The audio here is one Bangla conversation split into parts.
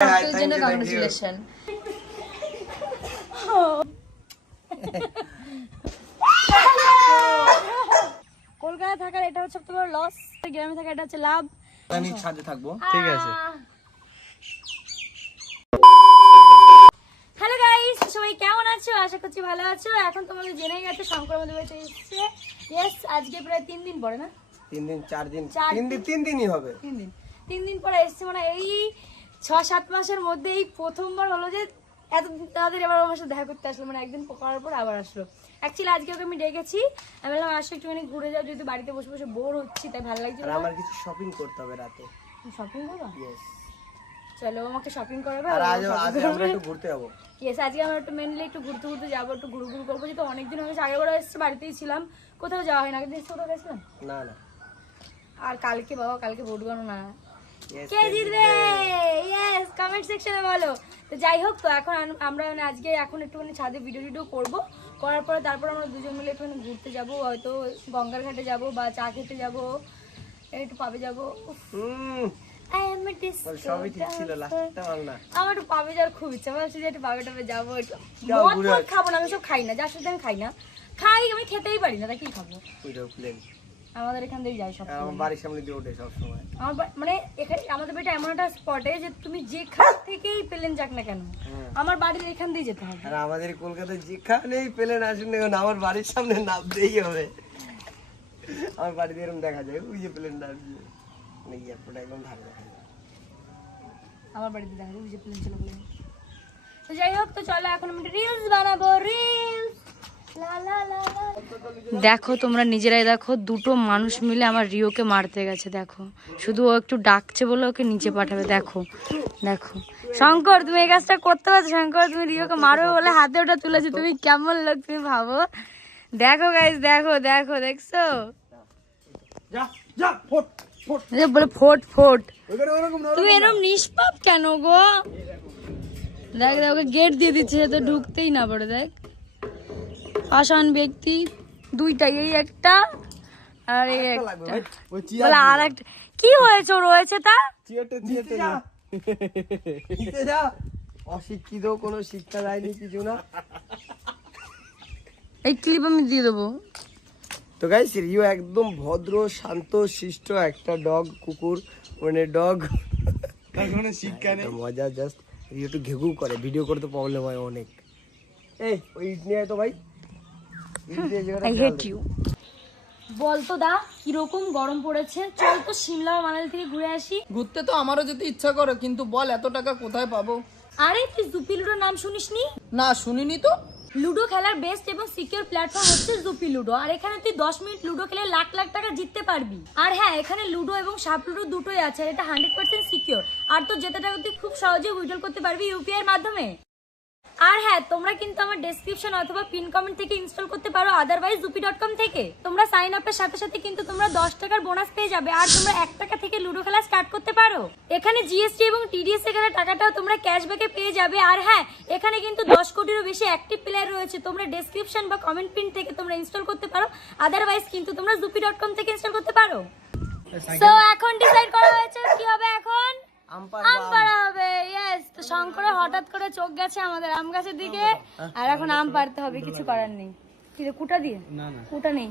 Thank you, thank you. কলকাতায় থাকার এটা হচ্ছে সবথেকে বড় লস গ্রামে থাকার এটা হচ্ছে লাভ। আমি ছাদে থাকব ঠিক আছে। হ্যালো গাইস সবাই কেমন আছো? আশা করছি ভালো আছো। এখন তোমাদের জেনে গেছে এসেছে। ইয়েস আজকে প্রায় তিন দিন পরে না? তিন দিন চার দিন। চার তিন দিন তিন দিনই হবে। তিন দিন। তিন দিন পরে এসছে মানে এই ছ সাত মাসের মধ্যে এই প্রথমবার হলো যে এত তাদের এবার আমার সাথে দেখা করতে আসলো মানে একদিন করার পর আবার আসলো। অ্যাকচুয়ালি আজকে ওকে আমি ডেকেছি। আমি বললাম আসো একটুখানি ঘুরে যাও যেহেতু বাড়িতে বসে বসে বোর হচ্ছি তাই ভালো লাগছে আর আমার কিছু শপিং করতে হবে রাতে। শপিং করব? ইয়েস চলো আমাকে শপিং করাবে আর আজ আজ আমরা একটু ঘুরতে যাব। ইয়েস আজকে আমরা একটু মেনলি একটু ঘুরতে ঘুরতে যাব একটু ঘুরু ঘুরু করব। যেহেতু অনেকদিন হয়েছে আগের বার এসেছে বাড়িতেই ছিলাম। কোথাও যাওয়া হয় না এসে কোথাও গেছিলাম না না। আর কালকে বাবা কালকে ভোট গণনা। কে জিতবে? ইয়েস কমেন্ট সেকশনে বলো। তো যাই হোক তো এখন আমরা মানে আজকে এখন একটুখানি ছাদে ভিডিও টিডিও করব। করার পরে তারপর আমরা দুজন মিলে একটুখানি ঘুরতে যাব হয়তো গঙ্গার ঘাটে যাব বা চা খেতে যাব একটু পাবে যাব। আমার একটু পাবে যাওয়ার খুব ইচ্ছা ভাবছি যে একটু পাবে টাবে যাব একটু। খাব না আমি সব খাই না যার সাথে আমি খাই না। খাই আমি খেতেই পারি না তা কি খাব? আমাদের এখান থেকে যাই সব আমার বাড়ির সামনে দিয়ে ওঠে সব সময় আমার মানে এখানে আমাদের বাড়িটা এমন একটা স্পটে যে তুমি যেখান থেকেই প্লেন যাক না কেন হ্যাঁ। আমার বাড়ির এখান দিয়ে যেতে হবে। আর আমাদের কলকাতায় যেখানেই প্লেন আসুন না আমার বাড়ির সামনে নামতেই হবে। আমার বাড়িতে এরকম দেখা যায় ওই যে প্লেন আসছে মানে এয়ারপোর্ট একদম ধারে দেখা যায়। আমার বাড়িতে দেখা যায় ওই যে প্লেন ছিল বলে তো যাই হোক তো চলো এখন আমি রিলস বানাবো রিলস দেখো তোমরা নিজেরাই দেখো দুটো মানুষ মিলে আমার রিওকে মারতে গেছে দেখো। শুধু ও একটু ডাকছে বলে ওকে নিচে পাঠাবে দেখো দেখো। শঙ্কর তুমি এই কাজটা করতে পারছ? শঙ্কর তুমি রিওকে মারবে বলে হাতে ওটা তুলেছে। তুমি কেমন লোক তুমি ভাবো? দেখো গাইস দেখো দেখো দেখছ? বলে ফোট ফোট। তুমি এরকম নিষ্পাপ কেন গো? দেখ দেখ ওকে গেট দিয়ে দিচ্ছে তো ঢুকতেই না পারে দেখ। পাষাণ ব্যক্তি দুইটাই এই একটা আর এই একটা। আর একটা কি হয়েছে রয়েছে তা? অশিক্ষিত কোনো শিক্ষা দেয়নি কিছু না। এই ক্লিপ আমি দিয়ে দেবো। তো গাইস রিও একদম ভদ্র শান্ত শিষ্ট একটা ডগ কুকুর মানে ডগ কোনো শিক্ষা নেই। মজা জাস্ট রিও একটু ঘেঘু করে। ভিডিও করতে প্রবলেম হয় অনেক। এই ওই ইট নিয়ে তো ভাই। আই হেট ইউ বলতো দা কীরকম গরম পড়েছে? চল তো সিমলা বা মানালি থেকে ঘুরে আসি। ঘুরতে তো আমারও যেতে ইচ্ছা করে কিন্তু বল এত টাকা কোথায় পাবো? আরে তুই জুপি লুডোর নাম শুনিসনি? না শুনিনি তো। লুডো খেলার বেস্ট এবং সিকিউর প্ল্যাটফর্ম হচ্ছে জুপি লুডো। আর এখানে তুই দশ মিনিট লুডো খেলে লাখ লাখ টাকা জিততে পারবি। আর হ্যাঁ এখানে লুডো এবং সাপ লুডো দুটোই আছে এটা হান্ড্রেড পার্সেন্ট সিকিউর আর তোর যেতে টাকা তুই খুব সহজে উইড্রল করতে পারবি ইউপিআই এর মাধ্যমে। আর হ্যাঁ তোমরা কিন্তু আমার ডেসক্রিপশন অথবা পিন কমেন্ট থেকে ইনস্টল করতে পারো আদারওয়াইজ জুপি ডট কম থেকে। তোমরা সাইন আপের সাথে সাথে কিন্তু তোমরা দশ টাকার বোনাস পেয়ে যাবে আর তোমরা এক টাকা থেকে লুডো খেলা স্টার্ট করতে পারো। এখানে জিএসটি এবং টিডিএস এর টাকাটাও তোমরা ক্যাশব্যাকে পেয়ে যাবে আর হ্যাঁ এখানে কিন্তু দশ কোটিরও বেশি অ্যাক্টিভ প্লেয়ার রয়েছে তোমরা ডেসক্রিপশন বা কমেন্ট পিন থেকে তোমরা ইনস্টল করতে পারো আদারওয়াইজ কিন্তু তোমরা জুপি ডট কম থেকে ইনস্টল করতে পারো। তো এখন ডিসাইড করা হয়েছে কি হবে এখন? আম পাড়বো, আম পাড়া হবে ইয়েস তো শঙ্করে হঠাৎ করে চোখ গেছে আমাদের আম গাছের দিকে। আর এখন আম পাড়তে হবে কিছু করার নেই। কি রে, কুটা দিয়ে? না না। কুটা নেই।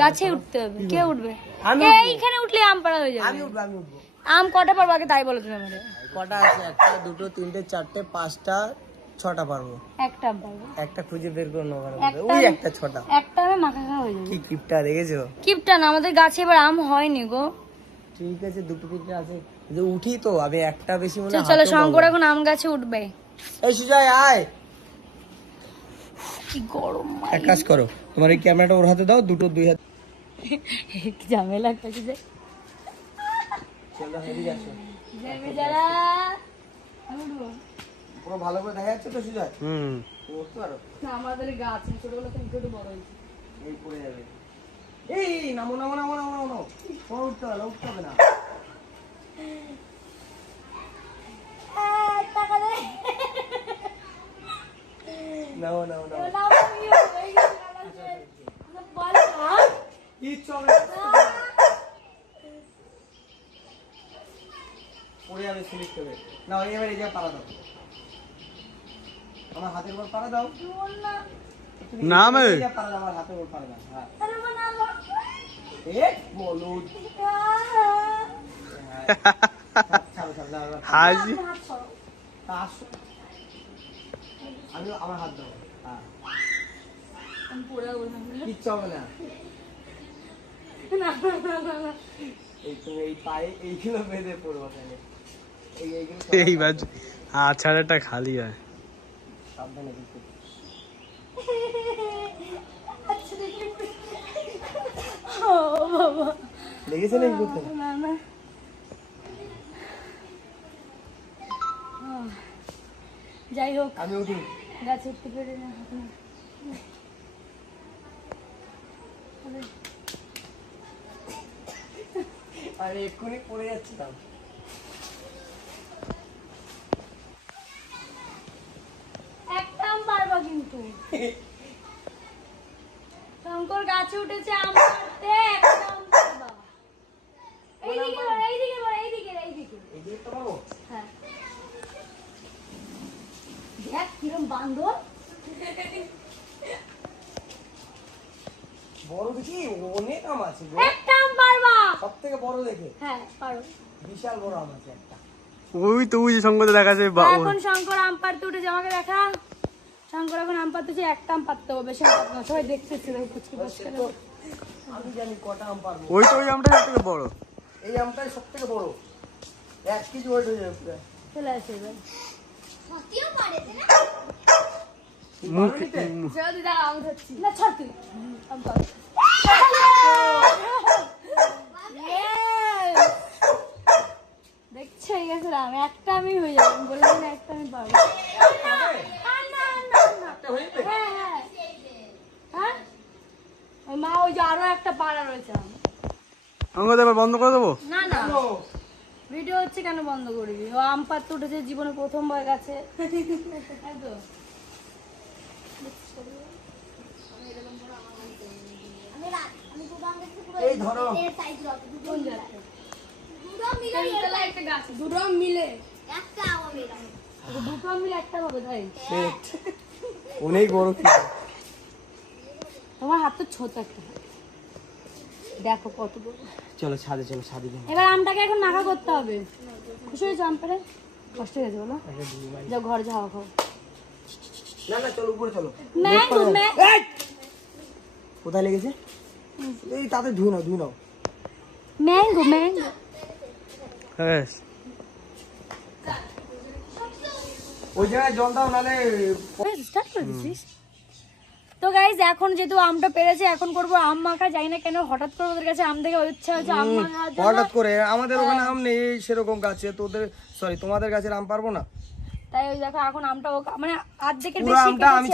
গাছে উঠতে হবে। কে উঠবে? আমি এইখানে উঠলে আম পাড়া হয়ে আমি যাবে উঠবো আমি উঠবো। আম কটা পারব আগে তাই বলো তুমি আমাদের কটা আছে? একটা দুটো তিনটে চারটে পাঁচটা ছটা পারব একটা পারব একটা খুঁজে বের করে নেব ওই একটা ছটা। একটা আমে মাখা খাওয়া হয়ে যাবে। কি কিপটা দেখেছ কিপটা না আমাদের গাছে এবার আম হয়নি গো। ঠিক আছে দুটো তিনটে আছে। যে উঠি তো আমি একটা বেশি মনে চলো হয় শঙ্কর এখন আম গাছে উঠবে। এই সুজয় আয়। কি গরম এক কাজ করো তোমার এই ক্যামেরাটা ওর হাতে দাও দুটো দুই হাতে। কি ঝামেলা একটা কি যে চলো হেভি যাচ্ছে। যাবে যারা আমি উঠবো। পুরো ভালো করে দেখা যাচ্ছে তো সুজয়? হুম। উঠতে পারো? না আমাদের গাছ ছোটবেলা থেকে বড় হয়েছে। এই পড়ে যাবে। এই নামো নামো নামো নামো নামো। নামো উঠতে হবে না উঠতে হবে না। টাকা দে নামো নামো নামো নাম কি হবে এই না বল। না কিচ্ছু হবে না। পড়ে যাবে স্লিপ করে না ওই এবার এই যে পাড়া দাও। আমার হাতের উপর পাড়া দাও। না। তুমি না, এই মে। যে পাড়া দাও আমার হাতের উপর পাড়া দাও। হ্যাঁ। আরে বাবা না এ বলুদ ছাড়ো ছাড়ো দাও এবার হাজি। আমি আমার হাত দাও হ্যাঁ কিচ্ছু হবে না এইগুলো বেঁধে পড়ব যাই হোক। আমি উঠি। গাছে উঠতে পেরে না। আরে, এক্ষুনি পড়ে যাচ্ছিলাম একদম পারবা কিন্তু। শঙ্কর গাছে উঠেছে আম পাড়তে একদম পারবা এইদিকে বল এইদিকে বল এইদিকে এইদিকে এই যে তো পাবো হ্যাঁ কিরম বান্ধব বড় দেখি অনেক আম আছে গো। একদম পারবা। সব থেকে বড় দেখে। হ্যাঁ পারো। বিশাল বড় আম আছে একটা। ওই তো ওই যে সঙ্গতে দেখাচ্ছে বা- এখন শঙ্কর আম পাড়তে উঠেছে আমাকে দেখা। শঙ্কর এখন আম পাড়তেছে একটা আম পাড়তে হবে বেশি না। সবাই দেখতেছে দেখো পুচকি পুচকি আমি জানি কটা আম পারব ওই তো ওই আমটা সব থেকে বড়। এই আমটাই সব থেকে বড়। এক কেজি ওয়েট হয়ে যাবে চলে আসে এবার। আমি ধরছি না? দেখছ আমি একটা আমি হয়ে যাব বললাম না একটা আমি পারব না, না, না, না। একটা হয়ে হ্যাঁ হ্যাঁ? হ্যাঁ মা ওই যে আরও একটা পাড়া রয়েছে আমার। বন্ধ করে দেবো? না না? ভিডিও হচ্ছে কেন বন্ধ করবি? ও আম পাড়তে উঠেছে জীবনে প্রথম প্রথমবার গেছে তাই তো? এই ধরো। কোন জায়গায়? একটা গাছ দুটো মিলে। দুটো মিলে একটা হবে তাই অনেক বড় তোমার হাত তো ছোট একটা। দেখো কত বড়। চলো ছাদে চলো ছাদে এবার আমটাকে এখন নাকা করতে হবে। খুশি হয়েছো আম কষ্ট হয়ে গেছে বলো। যাও ঘরে যাও খাও। না না চলো উপরে চলো। কোথায় লেগেছে? এই তাতে ধুই নাও ধুই নাও। ম্যাঙ্গো ম্যাঙ্গো হ্যাঁ ওই জায়গায় জল দাও নালে স্টার্ট করে দিছিস তো গাইজ এখন যেহেতু আমটা পেরেছে এখন করব আম মাখা যাই না কেন হঠাৎ করে ওদের কাছে আম দেখে ইচ্ছা হয়েছে আম মাখার হঠাৎ করে। আমাদের ওখানে আম নেই সেরকম গাছে। তোদের সরি তোমাদের গাছের আম পারব না? তাই ওই দেখো এখন আমটা ও মানে অর্ধেকের পুরো বেশি আমটা আমি।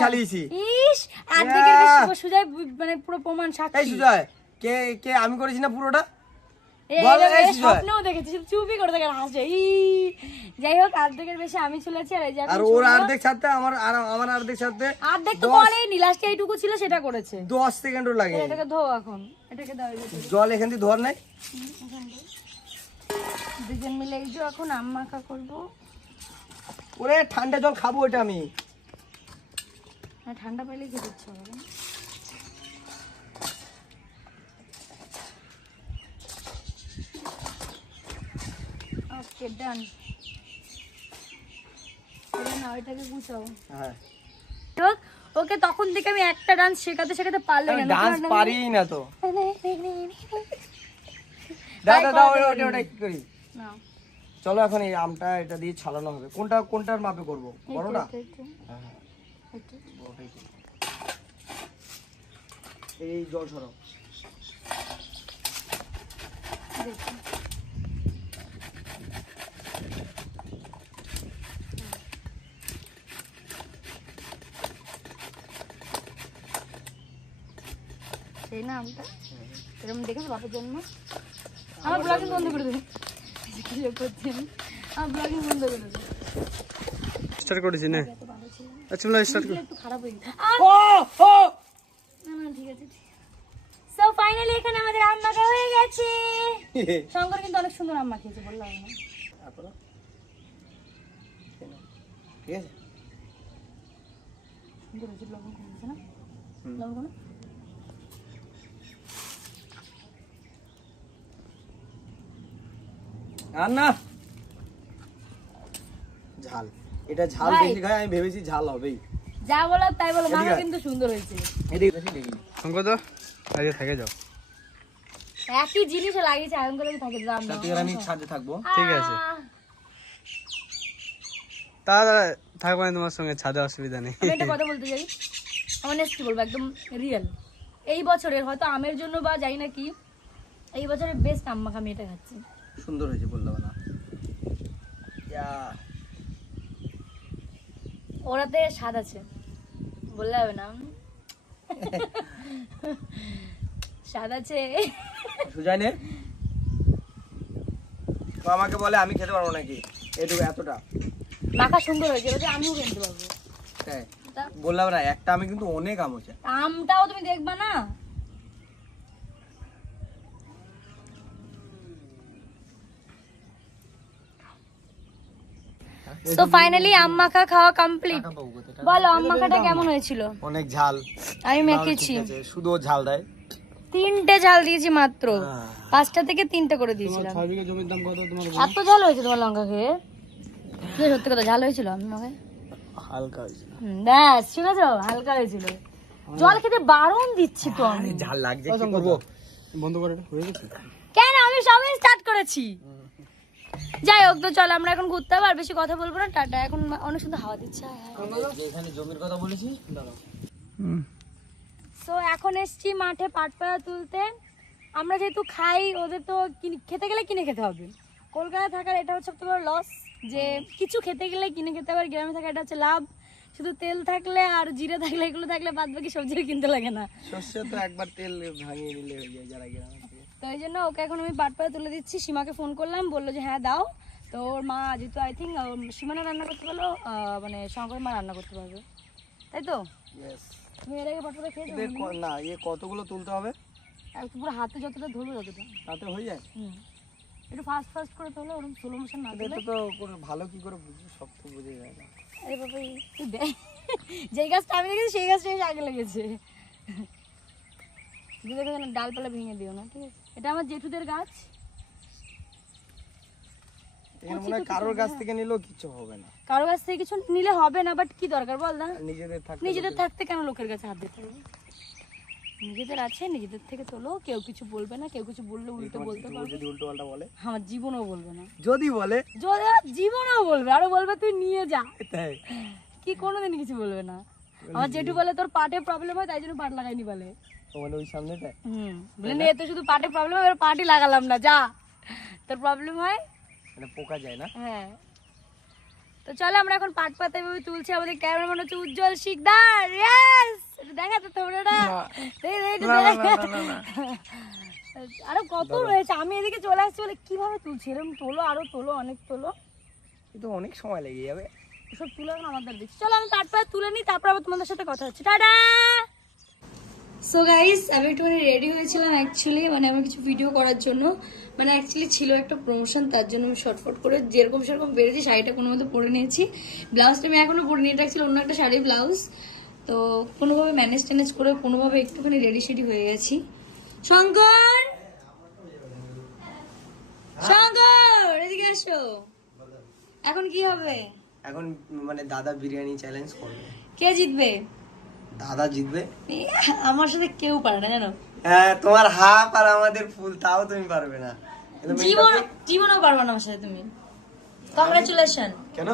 ইস অর্ধেকের বেশি সুজাই মানে পুরো প্রমাণ এই সুজয় কে কে আমি করেছি না পুরোটা সুজয়। যাই হোক বেশি আমি চলেছি আর ওর। ছাড়তে আমার আর আমার অর্ধেক ছাড়তে অর্ধেক তো করেনি লাস্টে এইটুকু ছিল সেটা করেছে দশ সেকেন্ডও লাগে এটাকে ধো এখন এটাকে। জল এখান থেকে ধর নাই দুজন মিলে এই যে এখন আম মাখা করব ওরে ঠান্ডা জল খাব এটা আমি। ঠান্ডা পেলেই খেতে ইচ্ছে হবে ওকে ডান না ওইটাকে গুছাও। হ্যাঁ। ওকে তখন থেকে আমি একটা ডান্স শেখাতে শেখাতে পারলে আমি না ডান্স পারি না তো। দাদা দাও ওটা ওটা ওটা কি করি? না। চলো এখন এই আমটা এটা দিয়ে ছালানো হবে। কোনটা কোনটার মাপে করব? বড়টা? এটা, হ্যাঁ হ্যাঁ। এই জল সরাও। সেই না আমটা? এরকম দেখেছ বাপের জন্ম। আমার ব্লগিং বন্ধ করে দেবে। যে করছি আমি? ব্লগিং বন্ধ করে স্টার্ট করেছি না। আচ্ছা না স্টার্ট এগুলো একটু খারাপ হয়ে ও ও! না না ঠিক আছে সো ফাইনালি এখানে আমাদের আম মাখা হয়ে গেছে। শঙ্কর কিন্তু অনেক সুন্দর আম মাখিয়েছে বললাম না ঠিক আছে সুন্দর হয়েছে লবণ কম না? লবণ কম? আর না। ঝাল। এটা ঝাল বেশি খায় আমি ভেবেছি ঝাল হবেই। যা বলার তাই বলো মাখা কিন্তু সুন্দর হয়েছে। এদিকে বেশি দেখিনি অঙ্ক তো আজকে থেকে যাও। একই জিনিস লাগিয়েছে আয়রন করে থাকে দাম না আমি ছাদে থাকব। ঠিক আছে। তা থাকব না তোমার সঙ্গে ছাদে অসুবিধা নেই। আমি একটা কথা বলতে চাই। অনেস্টলি বলব একদম রিয়েল এই বছরের হয়তো আমের জন্য বা জানি না কি এই বছরের বেস্ট আম মাখা আমি এটা খাচ্ছি। সুন্দর হয়েছে বললাম না। ওরাতে স্বাদ আছে। বললে হবে না। স্বাদ আছে। তো আমাকে বলে আমি খেতে পারব নাকি? এটুকু এতটা। মাখা সুন্দর হয়েছে এবার আমিও কিনতে পারব। হ্যাঁ। বললাম না একটা আমি কিন্তু অনেক আম হচ্ছে আমটাও তুমি দেখবা না? তো ফাইনালি আম মাখা খাওয়া কমপ্লিট বলো আম মাখাটা কেমন হয়েছিল? অনেক ঝাল। আমি মেখেছি। শুধু ঝাল দেয়। তিনটে ঝাল দিয়েছি মাত্র। পাঁচটা থেকে তিনটে করে দিয়েছিলাম। এত ঝাল হয়েছে তোমার লঙ্কা খেয়ে সত্যি কথা ঝাল হয়েছিল হালকা হয়েছে হুম, ব্যাস শুনেছ? হালকা হয়েছিল। জল খেতে বারণ দিচ্ছি তো আমি। ঝাল লাগছে কি করব? বন্ধ করে এটা, হয়ে গেছে? কেন? আমি সবাই স্টার্ট করেছি। যাই হোক তো চল আমরা এখন ঘুরতে আর বেশি কথা বলব না। টাটা এখন অনেক সুন্দর হাওয়া দিচ্ছে এখানে জমির কথা বলেছি সো এখন এসছি মাঠে পাট পায়া তুলতে। আমরা যেহেতু খাই ওদের তো কিনে- খেতে গেলে কিনে খেতে হবে। কলকাতায় থাকার এটা হচ্ছে সবথেকে বড় লস যে কিছু খেতে গেলে কিনে খেতে হবে গ্রামে থাকা এটা হচ্ছে লাভ। শুধু তেল থাকলে আর জিরে থাকলে এগুলো থাকলে বাদ বাকি সবজি কিনতে লাগে না। সর্ষে তো একবার তেল ভাঙিয়ে নিলে হয়ে যায় যারা গ্রামে। এই জন্য ওকে এখন আমি পাট পায়ে তুলে দিচ্ছি। সীমাকে ফোন করলাম বলল যে হ্যাঁ দাও। তো ওর মা যেহেতু আই থিঙ্ক সীমানা রান্না করতে পারল মানে শঙ্কর মা রান্না করতে পারবে। তাই তো. তুমি এর আগে খেয়েছো না ইয়ে কতগুলো তুলতে হবে? পুরো হাতে যতটা ধরবে ততটা। তাতে হয়ে যায়? হুম। একটু ফাস্ট ফাস্ট করে তোলো ওরকম স্লো মোশন না তো কোনো ভালো কি করে সব তো বুঝে যায় না। আরে বাবা এই তুই দে। যেই গাছটা আমি দেখেছি সেই গাছটা আগে লেগেছে। ডালপালা ভেঙে দিও না ঠিক আছে? এটা আমার জেঠুদের গাছ। হয় কারোর কাছ থেকে নিলেও কিচ্ছু হবে না। কারও কাছ থেকে কিছু নিলে হবে না বাট কি দরকার বল না নিজেদের থাকতে নিজেদের থাকতে কেন লোকের কাছে হাত দিতে নিজেদের আছে নিজেদের থেকে তোলো কেউ কিছু বলবে না কেউ কিছু বললে উল্টো বলতে পারবে। যদি উল্টো পাল্টা বলে? আমার জীবনও বলবে না। যদি বলে? যদি জীবনও বলবে আরও বলবে তুই নিয়ে যা। তাই কি কোনোদিন কিছু বলবে না। আমার জেঠু বলে তোর পাটে প্রবলেম হয় তাই জন্য পাট লাগাইনি বলে। মানে ওই সামনেটা হুম। বলে নে? তো শুধু পাটে প্রবলেম এবার পাটই লাগালাম না যা। তোর প্রবলেম হয়? মানে পোকা যায় না? হ্যাঁ। তো চলো আমরা এখন পাট পাতা এভাবে তুলছি আমাদের ক্যামেরাম্যান হচ্ছে উজ্জ্বল শিকদার। ইয়েস দেখা তো তোমরা না। আরও কত রয়েছে? আমি এদিকে চলে আসছি বলে কীভাবে তুলছি? এরকম তোলো আরও তোলো অনেক তোলো। কিন্তু অনেক সময় লেগে যাবে। সব তুলে আমাদের দেখছি চলো আমি পাট পাতা তুলে নিই তারপর আবার তোমাদের সাথে কথা হচ্ছে। টাটা! সো গাইস আমি একটুখানি রেডি হয়েছিলাম অ্যাকচুয়ালি মানে আমার কিছু ভিডিও করার জন্য। মানে অ্যাকচুয়ালি ছিল একটা প্রমোশন তার জন্য আমি শর্টফট করে যেরকম সেরকম বেড়েছি শাড়িটা কোনো মতো পরে নিয়েছি। ব্লাউজটা আমি এখনও পরে নিয়ে এটা অন্য একটা শাড়ি ব্লাউজ তো কোনোভাবে ম্যানেজ ট্যানেজ করে কোনোভাবে একটুখানি রেডি সেডি হয়ে গেছি। শঙ্কর! শঙ্কর! এদিকে এসো। এখন কি হবে? এখন মানে দাদা বিরিয়ানি চ্যালেঞ্জ করবে। কে জিতবে? দাদা জিতবে? আমার সাথে কেউ পারে না জানো? হ্যাঁ তোমার হাফ আর আমাদের ফুল তাও তুমি পারবে না। জীবন জীবনও পারবে না আমার সাথে তুমি। কংগ্রাচুলেশন কেন?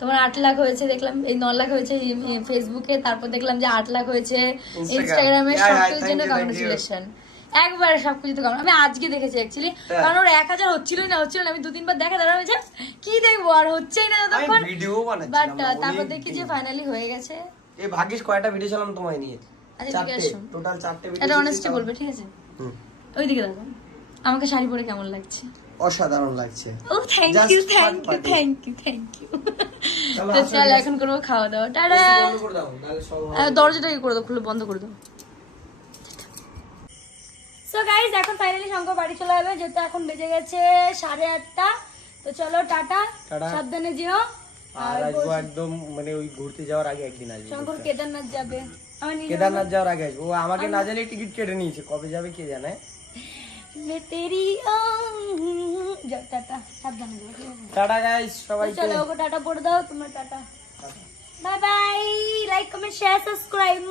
তোমার আট লাখ হয়েছে দেখলাম এই ন লাখ হয়েছে ফেসবুকে তারপর দেখলাম যে আট লাখ হয়েছে ইনস্টাগ্রামে সবকিছুর জন্য কংগ্রাচুলেশন একবার সবকিছু তো কম- আমি আজকে দেখেছি অ্যাকচুয়ালি। কারণ ওর এক হাজার হচ্ছিলই না হচ্ছিল না। আমি দু তিনবার দেখা দাঁড়া হয়েছে কি দেখব? আর হচ্ছেই না ভিডিও বাট তারপর দেখি যে ফাইনালি হয়ে গেছে। এই ভাগ্যিস কয়টা ভিডিও ছিলাম তোমায় নিয়ে। আচ্ছা, চারটে ঠিক আছে। টোটাল চারটে ভিডিও এটা অনেস্টলি বলবে ঠিক আছে? ওইদিকে দেখো। আমাকে শাড়ি পরে কেমন লাগছে? অসাধারণ লাগছে। ও thank you thank you thank you thank you চলো, তো চল এখন করব খাওয়া দাওয়া। টাটা। বন্ধ করে দাও নাহলে সব হবে। আহ, দরজাটা কি করে দাও খুলে বন্ধ করে দাও। সো গাইজ এখন ফাইনালি শঙ্কর বাড়ি চলে যাবে যেহেতু এখন বেজে গেছে সাড়ে আটটা। তো চলো টাটা। সাবধানে যেও। আর আসব একদম মানে ওই ঘুরতে যাওয়ার আগে একদিন আসব শঙ্কর কেদারনাথ যাবে। কেদারনাথ যাওয়ার আগে আসব। ও আমাকে না জানিয়ে টিকিট কেটে নিয়েছে কবে যাবে কে জানে? টাটা। সাবধানে যাও, টাটা গাইস সবাইকে। চলো ওকে টাটা করে দাও তোমরা tata. Bye bye like comment share subscribe